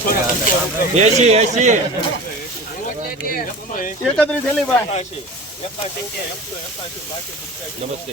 એસી એસી. એકત્રીસ થેલી ભાઈ. નમસ્તે.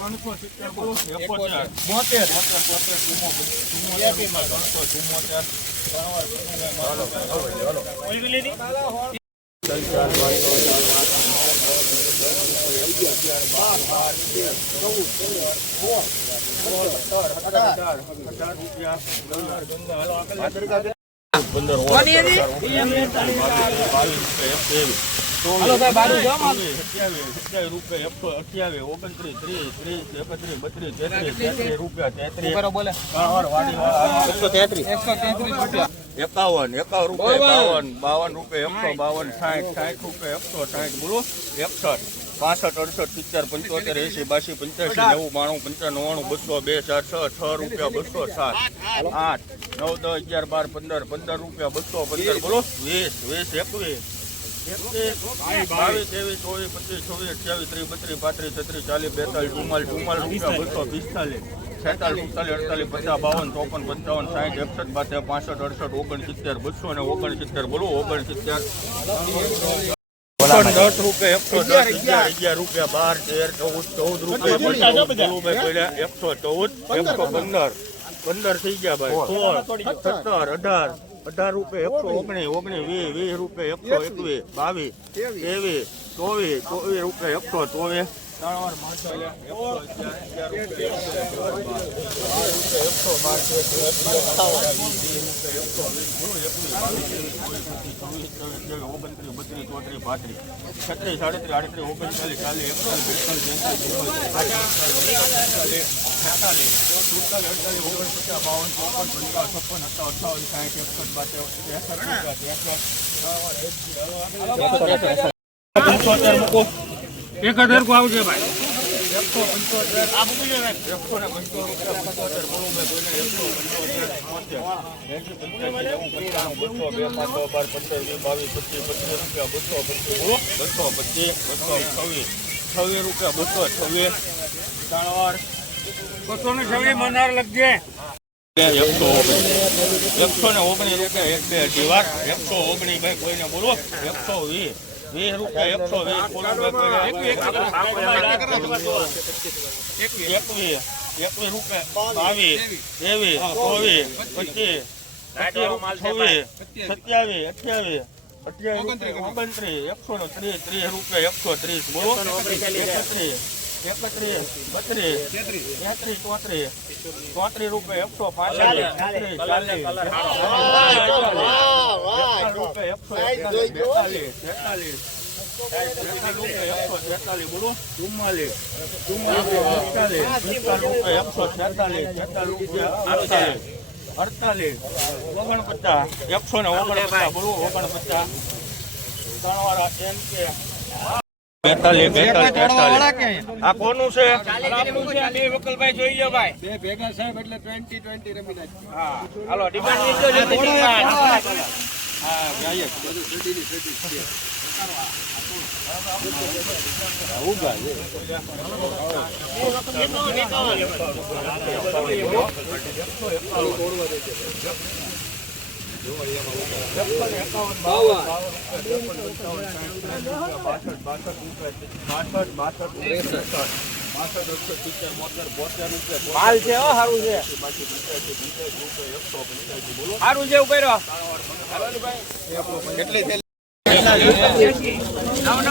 ત્રણસો સિત્તેર એકોતેર બોતેર હાલો ભાઈ બારું જાઓ સત્યાવીસ રૂપિયા એકસો અઠ્યાવીસ ઓગણત્રીસ ત્રીસ ત્રીસ એકત્રીસ બત્રીસ તેત્રીસ તેત્રીસ. રૂપિયા તેત્રીસ. બોલે. એકસો તેત્રીસ. એકસો તેત્રીસ રૂપિયા. એકાવન એકાવન રૂપિયા બાવન બાવન રૂપિયા એકસો બાવન સાઠ સાઠ રૂપિયા એકસો સાઠ બોલો. એકસઠ પાસઠ અડસઠ સિત્તેર પંચોતેર એસી બાસી પંચ્યાસી નેવું બાણું પંચાણું નવ્વાણું બસો બે ચાર છ છ રૂપિયા બસો સાત આઠ નવ દસ અગિયાર બાર પંદર પંદર રૂપિયા બસો પંદર બોલો. વીસ વીસ એકવીસ. બાવીસ ત્રેવીસ પચીસ છવ્વીસ અઠ્યાવીસ ત્રીસ બત્રીસ પાંત્રીસ ચાલીસ બેતાલીસ ચુમ્માલીસ ચુમ્માલીસ બસો પિસ્તાલીસ છેતાલીસ અડતાલીસ પચાસ બાવન ચોપન પંચાવન સાઠ એકસઠ બાતેર પાસઠ અડસઠ ઓગણસિત્તેર બસો ઓગણસિત્તેર બોલો ઓગણસિત્તેર દસ રૂપિયા એકસો દસ અગિયાર અગિયાર રૂપિયા બાર તેર ચૌદ ચૌદ રૂપિયા એકસો ચૌદ એકસો પંદર પંદર થઈ ગયા ભાઈ સોળ સત્તર અઢાર અઢાર રૂપિયા એકસો ઓગણીસ ઓગણીસ વીસ વીસ રૂપિયા એકસો એકવીસ. બાવીસ ત્રેવીસ. ચોવીસ ચોવીસ રૂપિયા એકસો ચોવીસ. ચોત્રીસ પાંત્રીસ છત્રીસ સાડત્રીસ આડત્રીસ ઓગણચાલીસ ચાલીસ એકતાલીસ બાવન ચોપન છપ્પન સત્તાવન અઠાવન સાઠ એકસઠ પંચોતેર એક હજાર કો આવશે ભાઈ. છવ્વીસ રૂપિયા બસો છવ્વીસ ત્રણ બસો ને છવ્વીસ મનાર લખજે એકસો ઓગણીસ એકસો ને ઓગણીસ રૂપિયા એક બે અઢી વાર એકસો ઓગણીસ ભાઈ કોઈને બોલો. એકસો વીસ. વીસ રૂપિયા એકસો વીસ એકવીસ એકવીસ રૂપિયા. બાવીસ. ત્રેવીસ. ચોવીસ. પચીસ. છવ્વીસ. સત્યાવીસ. અઠ્યાવીસ. અઠ્યાવીસ ઓગણત્રીસ એકસો ત્રીસ. ત્રીસ રૂપિયા. એકસો ત્રીસ. બોલો. એકત્રીસ. એકત્રીસ બત્રીસ તેત્રીસ ચોત્રીસ રૂપિયા એકસો ચાલીસ રૂપિયા એકસો એકતાલીસ તેતાલીસ અડતાલીસ ઓગણપચાસ એકસો ને ઓગણપચાસ બોલો ઓગણપચાસ ત્રણ વાળા એમ કે બેતાલીસ બેતાલીસ આ કોનું છે? વકલભાઈ જોઈ લો ભાઈ. બે ભેગા સાહેબ એટલે ટ્વેન્ટી ટ્વેન્ટી રમી નાખ્યું હા. હાલો ડિમાન્ડ નીચો હા વ્યાય બાસઠ માલ છે હો સારું છે. સારું છે ઉપર કેટલી થેલી એકાવન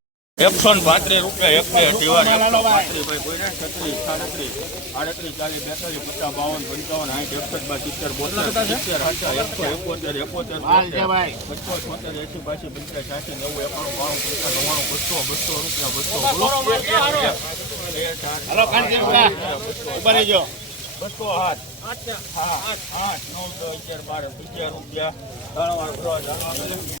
એકસો ને પાંત્રીસ રૂપિયા એક બે અઢીવાર એકસો પાંત્રીસ ભાઈ કોઈને છત્રીસ સાડત્રીસ આડત્રીસ ચાલીસ બેતાલીસ પચાસ બાવન પંચાવન સાઠ એકસઠ બાર સિત્તેર બોતેર સિત્તેર અઠા એકસો એકોતેર એકોતેર પચો છોતેર એસી બાસી પંચાસ સાસી નેવું એકાણું બાણું પંચાસ નવ્વાણું બસો બસો રૂપિયા બસો બોલો બસો આઠ હા આઠ નવ દસ અગિયાર બાર અગિયાર રૂપિયા. ત્રણ વાર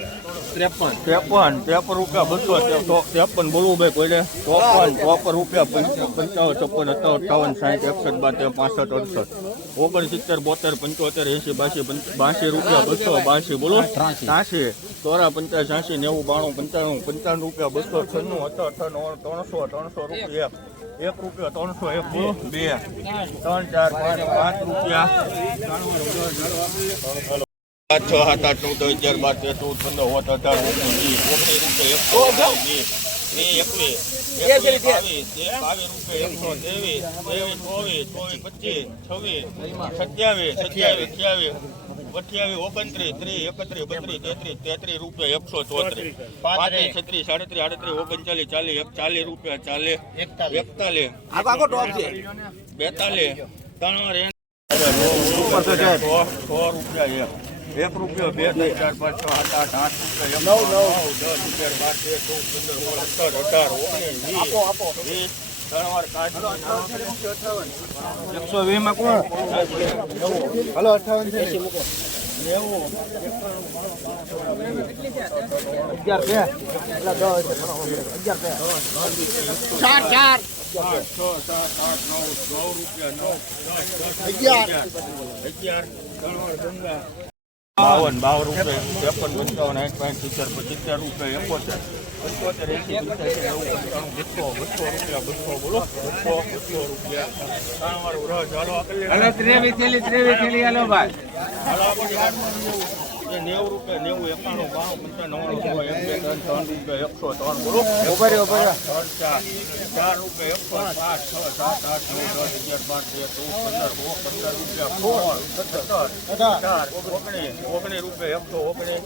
ત્રેપન. ત્રેપન ત્રેપન રૂપિયા બસો ત્રેપન બોલવું ભાઈ કોઈને? ચોપન ચોપન રૂપિયા પંચ- પંચાવન ચોપન સત્તાવન અઠાવન સાઠ એકસઠ બાર પાસઠ અડસઠ. ઓગણસિત્તેર બોતેર પંચોતેર એસી બાસી બાસી રૂપિયા બસો બાસી બોલો. ત્રાસી. ચોરા પંચાસ છ્યાસી નેવું બાણું પંચાણું પંચાણું રૂપિયા બસો છન્નું અઠ અઠ ત્રણસો ત્રણસો રૂપિયા. એક રૂપિયા ત્રણસો એક બોલો. બે. ત્રણ ચાર પાંચ પાંચ રૂપિયા. છ સાત આઠ નવ દસ અગિયાર બાર તેર ચૌદ પંદર સોળ અઢાર ઓગણીસ ઓગણીસ એકસો ચોત્રીસ. પાંત્રીસ છત્રીસ સાડત્રીસ આડત્રીસ ઓગણચાલીસ ચાલીસ એક ચાલીસ. રૂપિયા ચાલે એકતાલીસ બેતાલીસ. ત્રણ રૂપિયા એક. એક રૂપિયો બે ત્રણ ચાર પાંચ છ સાત આઠ આઠ રૂપિયા નવ નવ. દસ રૂપિયા બાર તેર ચૌદ પંદર સોળ સત્તર અઢાર ઓગણીસ વીસ એકસો વીસમાં કોણ? હલો અઠાવન છે અગિયાર બે. ચાર ચાર. છ સાત આઠ નવ નવ રૂપિયા નવ દસ દસ અગિયાર. અગિયાર ગંગા. બાવન બાવન રૂપિયા ત્રેપન પંચાવન સાઠ પાંચ સિત્તેર પચીસેર રૂપિયા એકોતેર. પંચોતેર એસી બસો બસો રૂપિયા બસો બોલો. બસો બસો રૂપિયા. ત્રણ વાર ચાલો ત્રેવી થેલી ત્રેવીસ થેલી હાલો ભાઈ. નેવું રૂપિયા નેવું એકાણું બાણું પંચાણું નવ્વાણું એક બે ત્રણ ત્રણ રૂપિયા એકસો ત્રણ બોલો ચાર ચાર રૂપિયા એકસો પાંચ છ સાત આઠ નવ દસ અગિયાર બાર તેર ચૌદ પંદર સોળ પંદર રૂપિયા સોળ સત્તર ચાર ઓગણીસ ઓગણીસ રૂપિયા એકસો ઓગણીસ.